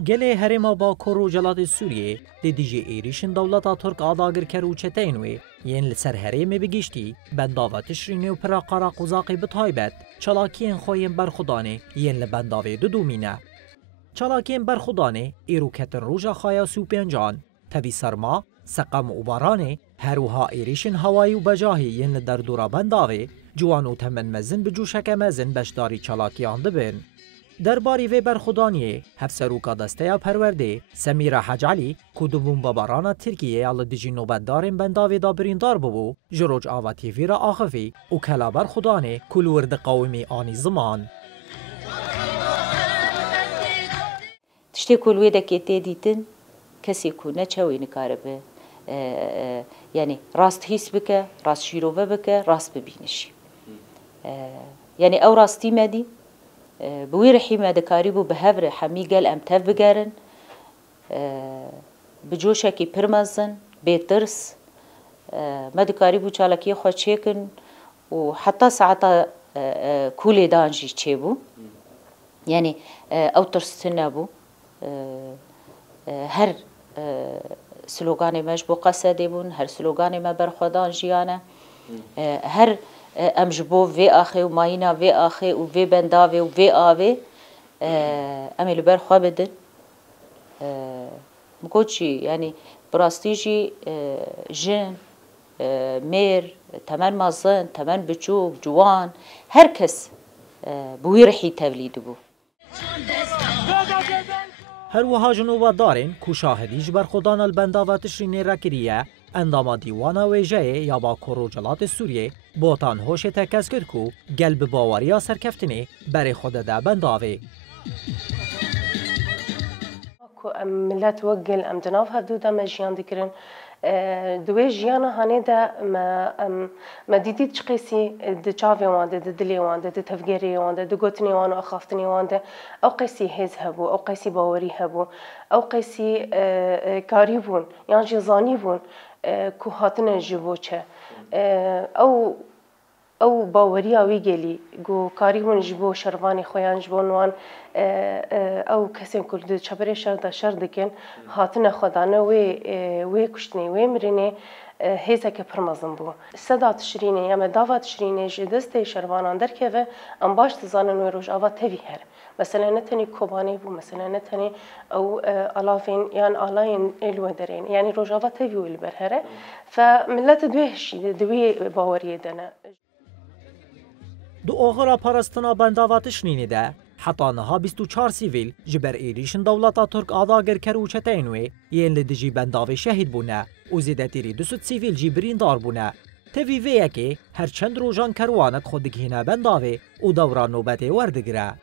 گله هرما باکور و جلات سوریه دیجی ایریشن دولتا ترک آداگر کرو چتینوی ین لسر هرمه بگیشتی بنداوه تشرینی و پراقارا قوزاقی بطایبت چلاکین خویم برخودانه ین لبنداوه دومینه. چلاکین برخودانه ایرو کتن روژا خایا سوپینجان تبی سرما سقم و بارانه هروها ایریشن هوایی و بجاهی ین در دورا بنداوه جوان و تمن مزن بجوشک مزن بشداری چلاکیان دبن. درباری وی برخودانیه هفسروکا دسته پرورده سمیرا حجعلی کدومون بابارانا ترکیه ال دیجی نوبتدارن بنداوی دا بریندار ببو جروج آواتی ویرا آخفی و کلا برخودانه کلورد قومی آنی زمان تشتی کلوی دکیتی دیتن کسی کنه چوی نکاره به یعنی راست حس بکه راست شیروه بکه راست ببینشی یعنی او راستی مدی بوير حيمة دكاريبو بهفر حمي قال أم تف بقارن بجوشكي برمزن بيترس ما دكاريبو چالكي خوا چيكن وحتى ساعتا كولي دانجي چيبو يعني أو ترستنا بو هر سلوغاني ماش بو قصدي بون هر سلوغاني ما برخودان جيانا هر ام جبو في آخي و ماينا في آخي و في بنداوي و في آوي امي لبر خواه بدن مكوتشي يعني براستيجي جن مير تمن مازن تمن بچوك جوان هر كس بويرحي توليد بو هر وها جنوبا دارن کو شاهدیج بر خودان البنداوه تشرینی رکریه انداما دیوانا ویجه یا با کروجلات سوریه بوتان هوش تکس کرد کو گلب باوریا سرکفتنی بر خود ده بنداوه ملت وقل ام جناف هدو ده مجیان دکرن دوی جیانا هنه ده ما دیدید چقیسی ده چاوی وانده ده دلی وانده ده تفگیری وانده ده گوتنی وانده اخافتنی وانده او قیسی هز هبو او قیسی باوری هبو او قیسی کاری بون یان جزانی بون که هاتن جبو چه او باوری آوی گلی گو کاری بون جبو شروانی خویان جبون وان او کسی کرد چبری شر دکن هاتن خدانه وی کشتنی وی مرینه هیزه که پرمازم بو صدا تشرینه یا داوا تشرینه جدسته شروانان در که و ام باش تزانن وی روش آوا توی هر مثلا نتنی کوبانی بو مثلا نتنی او علافین یان آلاین الو درین یعنی روش آوا توی وی البر هره فملت دویشی دوی باوریه دنه دو آخر پرستنا بنداوه تشرینی ده حتی نها 24 سیویل جبر ایریشن دولتا ترک آداگر کرو چتینوی یین لدیجی بنداوه شهید بونه و زیده تیری 200 سیویل جیبرین دار بونه توی ویه که هر چند روژان کروانک خودگهینه بنداوه و دوران نوبته وردگره